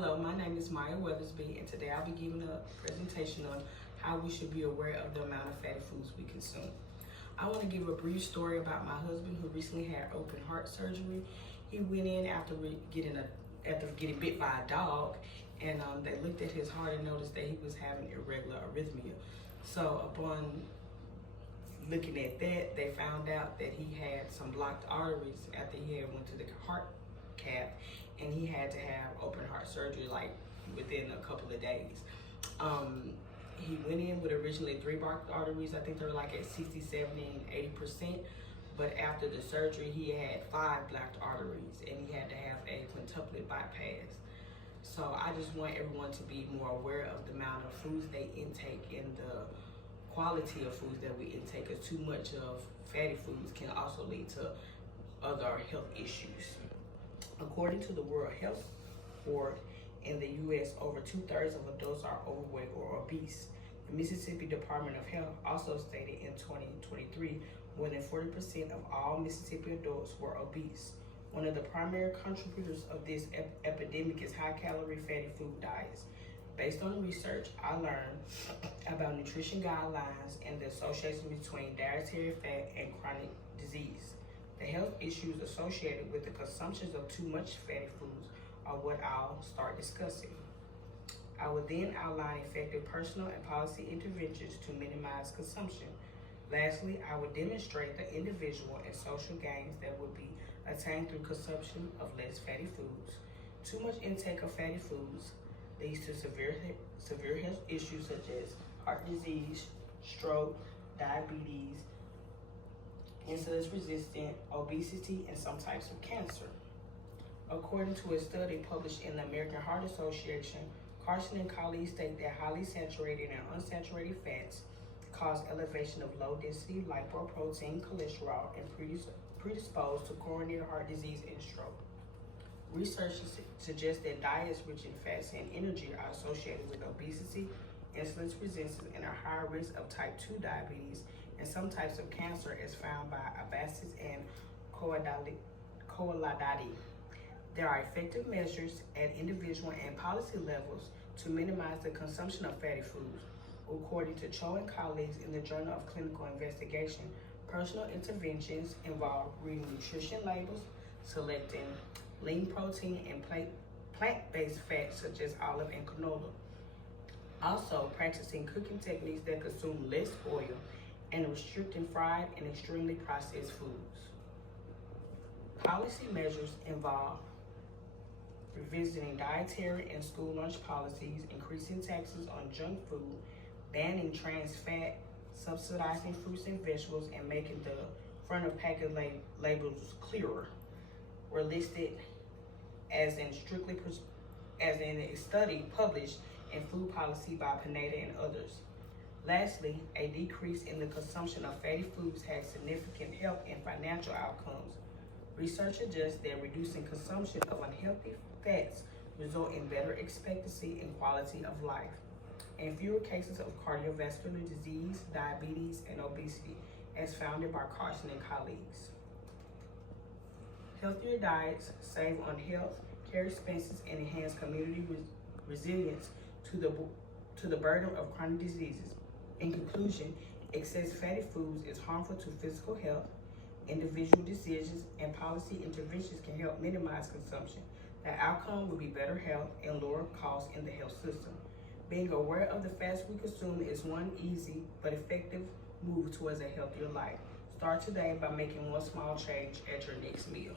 Hello, my name is Maya Weathersby, and today I'll be giving a presentation on how we should be aware of the amount of fatty foods we consume. I want to give a brief story about my husband who recently had open heart surgery. He went in after getting bit by a dog, and they looked at his heart and noticed that he was having irregular arrhythmia. So upon looking at that, they found out that he had some blocked arteries after he had went to the heart cath, and he had to have open heart surgery like within a couple of days. He went in with originally 3 blocked arteries. I think they were like at 60, 70, and 80%. But after the surgery, he had 5 blocked arteries, and he had to have a quintuplet bypass. So I just want everyone to be more aware of the amount of foods they intake and the quality of foods that we intake, because too much of fatty foods can also lead to other health issues. According to the World Health Board, in the U.S., over 2/3 of adults are overweight or obese. The Mississippi Department of Health also stated in 2023 more than 40% of all Mississippi adults were obese. One of the primary contributors of this epidemic is high-calorie fatty food diets. Based on research, I learned about nutrition guidelines and the association between dietary fat and chronic disease. The health issues associated with the consumption of too much fatty foods are what I'll start discussing. I will then outline effective personal and policy interventions to minimize consumption. Lastly, I will demonstrate the individual and social gains that will be attained through consumption of less fatty foods. Too much intake of fatty foods leads to severe health issues such as heart disease, stroke, diabetes, insulin resistant, obesity, and some types of cancer. According to a study published in the American Heart Association, Carson and colleagues state that highly saturated and unsaturated fats cause elevation of low-density lipoprotein cholesterol and predispose to coronary heart disease and stroke. Research suggests that diets rich in fats and energy are associated with obesity, insulin resistance, and a higher risk of type 2 diabetes and some types of cancer, as found by Abbasis and Coaladadi. There are effective measures at individual and policy levels to minimize the consumption of fatty foods. According to Cho and colleagues in the Journal of Clinical Investigation, personal interventions involve reading nutrition labels, selecting lean protein and plant-based fats such as olive and canola. Also, practicing cooking techniques that consume less oil and restricting fried and extremely processed foods. Policy measures involve revisiting dietary and school lunch policies, increasing taxes on junk food, banning trans fat, subsidizing fruits and vegetables, and making the front of packet labels clearer. Were listed as in a study published in Food Policy by Pineda and others. Lastly, a decrease in the consumption of fatty foods has significant health and financial outcomes. Research suggests that reducing consumption of unhealthy fats result in better expectancy and quality of life, and fewer cases of cardiovascular disease, diabetes, and obesity, as founded by Carson and colleagues. Healthier diets save on health care expenses and enhance community resilience to the burden of chronic diseases. In conclusion, excess fatty foods is harmful to physical health. Individual decisions and policy interventions can help minimize consumption. The outcome will be better health and lower costs in the health system. Being aware of the fats we consume is one easy but effective move towards a healthier life. Start today by making one small change at your next meal.